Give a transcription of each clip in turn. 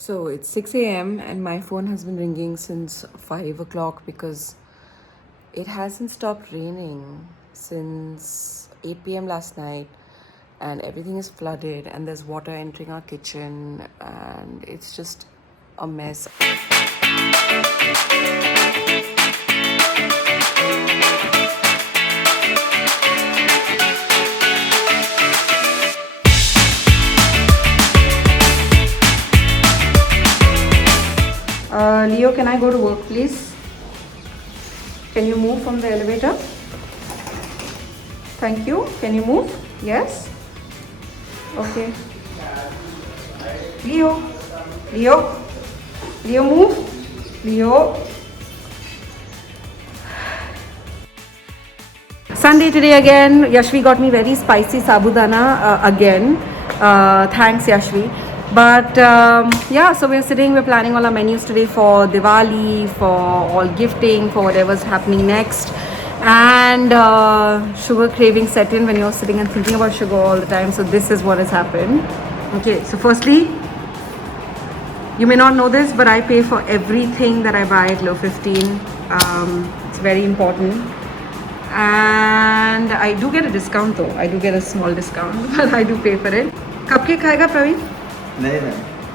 So it's 6 a.m. and my phone has been ringing since 5 o'clock because it hasn't stopped raining since 8 p.m. last night, and everything is flooded and there's water entering our kitchen and it's just a mess. Leo, can I go to work, please? Can you move from the elevator? Thank you. Can you move? Yes? Okay. Leo. Leo. Leo, move. Leo. Sunday today again. Yashvi got me very spicy sabudana again. Thanks, Yashvi. But yeah, so we're planning all our menus today for Diwali, for all gifting, for whatever's happening next. And sugar craving set in when you're sitting and thinking about sugar all the time. So this is what has happened. Okay, so firstly, you may not know this, but I pay for everything that I buy at Low 15. It's very important. And I do get a discount though. I do get a small discount, but I do pay for it. Cupcake खाएगा प्रवीण? नहीं नहीं,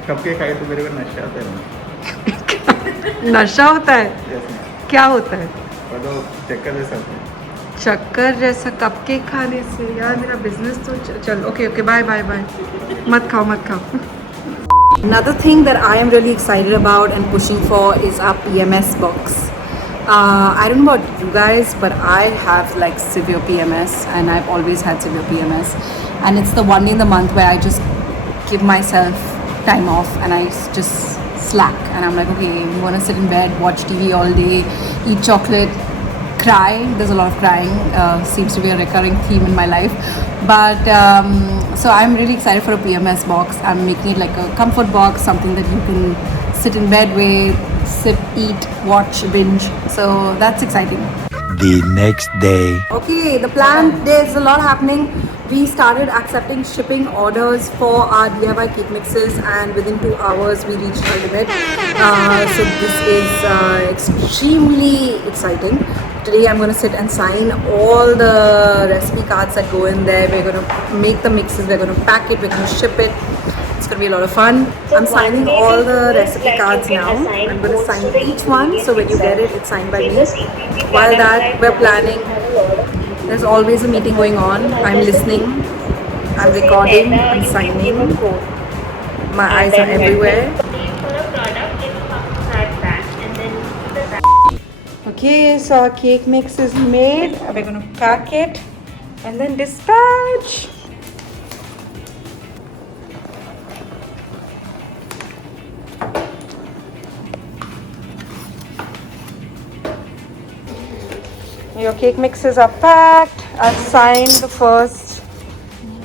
कपके खाए तो मेरे को नशा आता है ना। नशा होता है? yes, क्या होता है? वो तो चक्कर जैसा होता है। चक्कर जैसा कपकेक खाने से? यार मेरा बिजनेस तो चल okay okay bye bye bye, मत खाओ मत खाओ. Another thing that I am really excited about and pushing for is our PMS box. I don't know about you guys, but I have like severe PMS and I've always had severe PMS, and it's the one day in the month where I just give myself time off and I just slack, and I'm like, okay, you want to sit in bed, watch TV all day, eat chocolate, cry. There's a lot of crying, seems to be a recurring theme in my life. But so I'm really excited for a PMS box. I'm making it like a comfort box, something that you can sit in bed with, sip, eat, watch, binge. So that's exciting. The next day. Okay, the plan, there's a lot happening. We started accepting shipping orders for our DIY cake mixes, and within 2 hours we reached our limit. So this is extremely exciting. Today I'm going to sit and sign all the recipe cards that go in there. We're going to make the mixes, we're going to pack it, we're going to ship it. It's going to be a lot of fun. I'm signing all the recipe cards now. I'm going to sign each one, so when you get it, it's signed by me. While that, we're planning. There's always a meeting going on. I'm listening, I'm recording, I'm signing. My eyes are everywhere. Okay, so our cake mix is made. We're going to pack it and then dispatch. Your cake mixes are packed. I've signed the first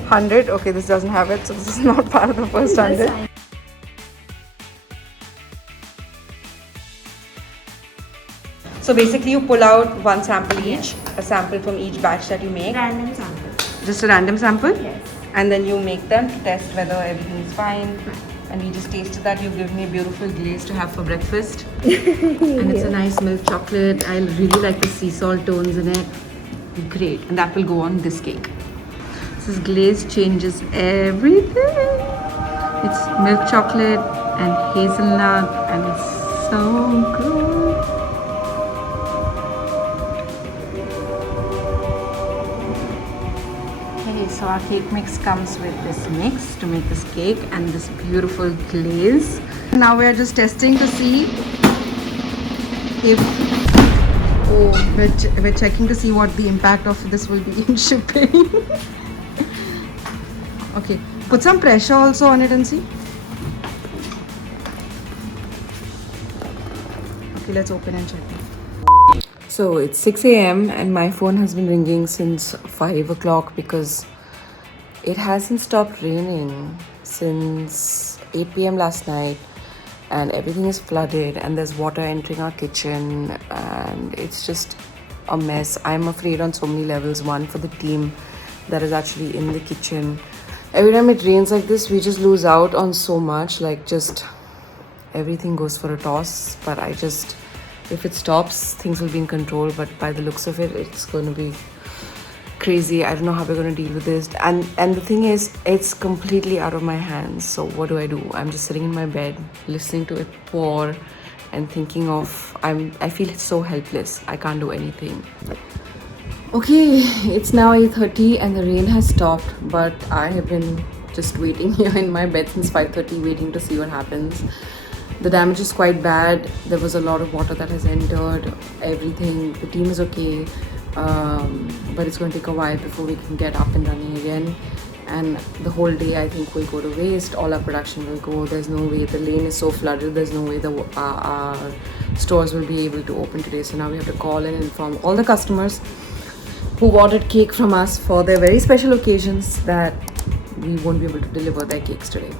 100. Okay, this doesn't have it, so this is not part of the first 100. So basically you pull out one sample each, a sample from each batch that you make. Random sample. Just a random sample? Yes. And then you make them to test whether everything is fine. And we just tasted that. You give me a beautiful glaze to have for breakfast. And it's a nice milk chocolate. I really like the sea salt tones in it. Great. And that will go on this cake. This glaze changes everything. It's milk chocolate and hazelnut, and it's so good. So our cake mix comes with this mix to make this cake and this beautiful glaze. Now we are just testing to see if we're checking to see what the impact of this will be in shipping. Okay, put some pressure also on it and see. Okay, let's open and check. So it's 6 a.m. and my phone has been ringing since 5 o'clock because it hasn't stopped raining since 8 p.m. last night, and everything is flooded and there's water entering our kitchen and it's just a mess. I'm afraid on so many levels. One, for the team that is actually in the kitchen. Every time it rains like this, we just lose out on so much, like just everything goes for a toss. But if it stops, things will be in control. But by the looks of it, it's going to be crazy. I don't know how we're going to deal with this. And the thing is, it's completely out of my hands. So what do? I'm just sitting in my bed, listening to it pour and thinking of, I feel so helpless. I can't do anything. Okay, it's now 8:30 and the rain has stopped, but I have been just waiting here in my bed since 5:30, waiting to see what happens. The damage is quite bad. There was a lot of water that has entered everything. The team is okay, but it's going to take a while before we can get up and running again. And the whole day, I think, will go to waste. All our production will go. There's no way. The lane is so flooded. There's no way our stores will be able to open today. So now we have to call and inform all the customers who ordered cake from us for their very special occasions that we won't be able to deliver their cakes today.